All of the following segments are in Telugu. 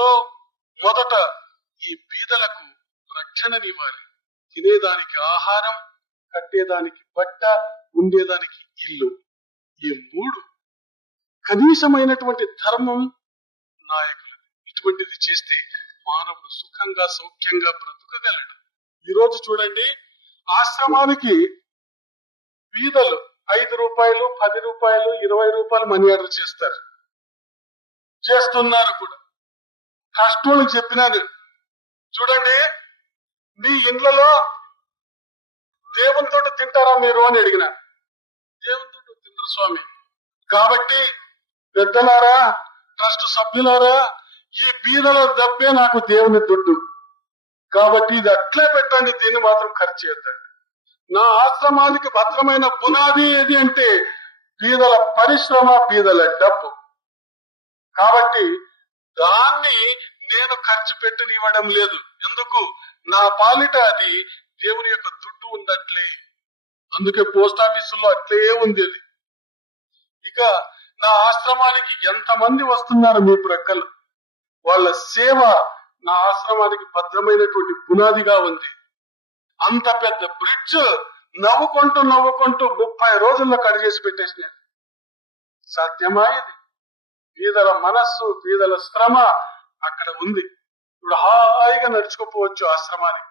సో మొదట ఈ బీదలకు రక్షణనివ్వాలి. తినేదానికి ఆహారం, కట్టేదానికి బట్ట, ఉండేదానికి ఇల్లు. ఈ మూడు కనీసమైనటువంటి ధర్మం నాయకులది. ఇటువంటిది చేస్తే మానవుడు సుఖంగా సౌఖ్యంగా బ్రతుకగలడు. ఈరోజు చూడండి, ఆశ్రమానికి బీదలు 5 రూపాయలు, 10 రూపాయలు, 20 రూపాయలు మనీ ఆర్డర్ చేస్తున్నారు కూడా. కష్టోళ్ళకి చెప్పినాను, చూడండి మీ ఇండ్లలో దేవునితో తింటారా మీరు అని అడిగిన. దేవునితో తింటారు స్వామి. కాబట్టి పెద్దలారా, ట్రస్ట్ సభ్యులారా, ఈ బీదల డబ్బే నాకు దేవుని దుడ్డు, కాబట్టి ఇది అట్లే పెట్టండి, దీన్ని మాత్రం ఖర్చు చేద్దండి. నా ఆశ్రమానికి భద్రమైన పునాది ఏది అంటే బీదల పరిశ్రమ, బీదల డబ్బు. కాబట్టి దాన్ని నేను ఖర్చు పెట్టనివ్వడం లేదు. ఎందుకు? నా పాలిట అది దేవుని యొక్క దుడ్డు ఉన్నట్లే. అందుకే పోస్ట్ ఆఫీసుల్లో అట్లే ఉంది అది. ఇక నా ఆశ్రమానికి ఎంతమంది వస్తున్నారు మీ ప్రక్కలు, వాళ్ళ సేవ నా ఆశ్రమానికి భద్రమైనటువంటి పునాదిగా ఉంది. అంత పెద్ద బ్రిడ్జ్ నవ్వుకుంటూ 30 రోజుల్లో కడిగేసి పెట్టేసినారు. సాధ్యమా ఇది? బీదల మనస్సు, బీదల శ్రమ అక్కడ ఉంది. ఇప్పుడు హాయిగా నడుచుకోపోవచ్చు ఆశ్రమానికి.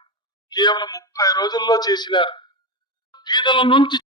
కేవలం 30 రోజుల్లో చేసినారు. బీదల నుంచి